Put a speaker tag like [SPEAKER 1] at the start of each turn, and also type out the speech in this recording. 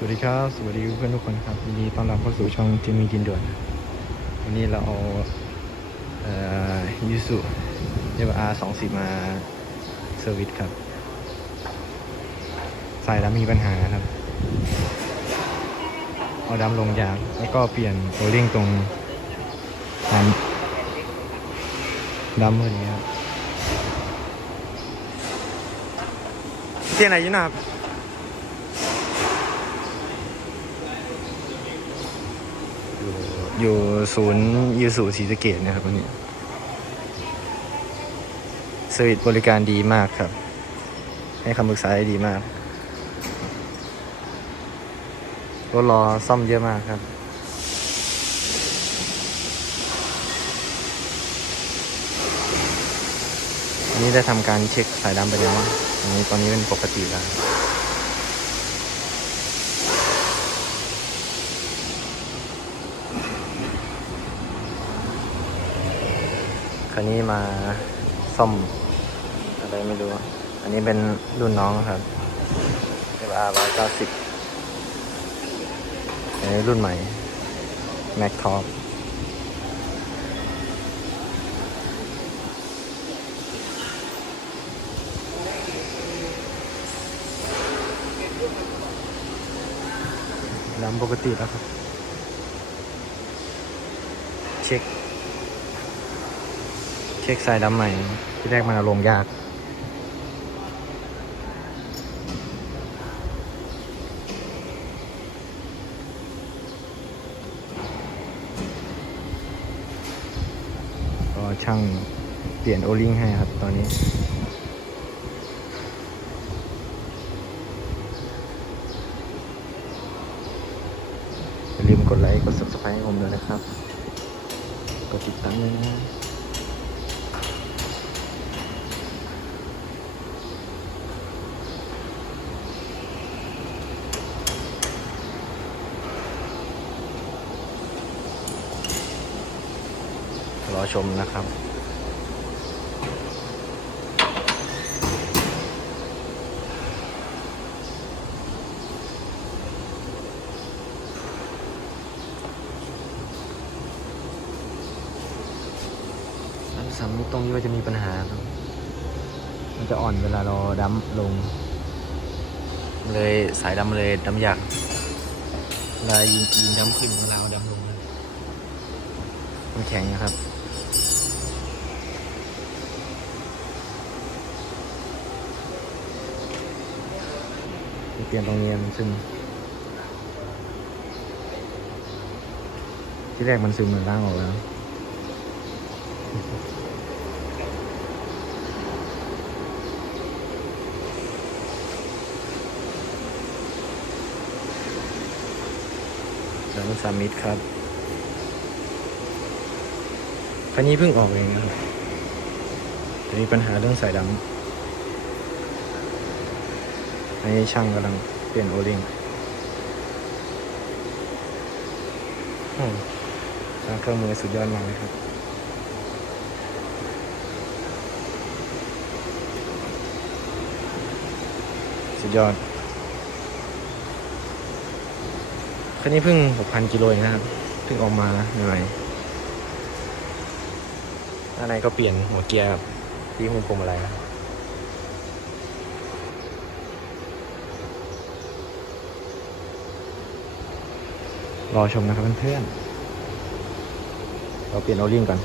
[SPEAKER 1] สวัสดีครับ สวัสดีเพื่อนทุกคนครับยินดีต้อนรับเข้าสู่ช่องจิมมี่กินด่วนวันนี้เราเอายูสุเรียกว่า R สองสิบมาเซอร์วิสครับ ใส่แล้วมีปัญหาครับ เอาดำลงยาง แล้วก็เปลี่ยนโอลิงตรงนั้นดำเหมือนนี้ครับเที่ยไหนอยี่นะครับ อยู่ศูนย์ยูสูศรีสะเกดนะครับวันนี้เซอร์วิสบริการดีมากครับ ให้คำปรึกษาได้ดีมากรถรอซ่อมเยอะมากครับอันนี้ได้ทำการเช็คสายดำไปแล้วอันนี้ตอนนี้เป็นปกติแล้ว คันนี้มาซ่อมอะไรไม่รู้ อันนี้เป็นรุ่นน้องครับเอฟอาร์ร้อยเก้าสิบอันนี้รุ่นใหม่แม็กท็อปดำปกติแล้วครับ เช็ค ช็คสายดำใหม่ ที่แรกมันอาลงยาก ก็ช่างเปลี่ยนโอลิงให้ครับตอนนี้อย่าลืมกดไลค์ กด subscribe ให้ผมด้วยนะครับ กดติดตามด้วยนะ รอชมนะครับน้ำซ้ำตรงนี้ว่าจะมีปัญหาครับ มันจะอ่อนเวลาเราดัมลง เลยสายดำเลยดำยากเวลายิงยิงดำขึ้นเวลาดำลง นะมันแข็งนะครับ เปลี่ยนตรงนี้มันซึมที่แรกมันซึมมันล้างออกแล้วสามสามมิตรครับ คันนี้เพิ่งออกเองนะครับจะมีปัญหาเรื่องสายดำอันนี้ช่างกำลังเปลี่ยนโอลิงอืมทางเครื่องมือสุดยอดมากเลยครับสุดยอด คันนี้เพิ่ง 6,000 กิโลเองนะครับ เพิ่งออกมาหน่อย ด้านในก็เปลี่ยนหัวเกียร์ที่มุมพวงมาลัยครับรอชมนะครับเพื่อนๆเราเปลี่ยนโอลิ่งก่อน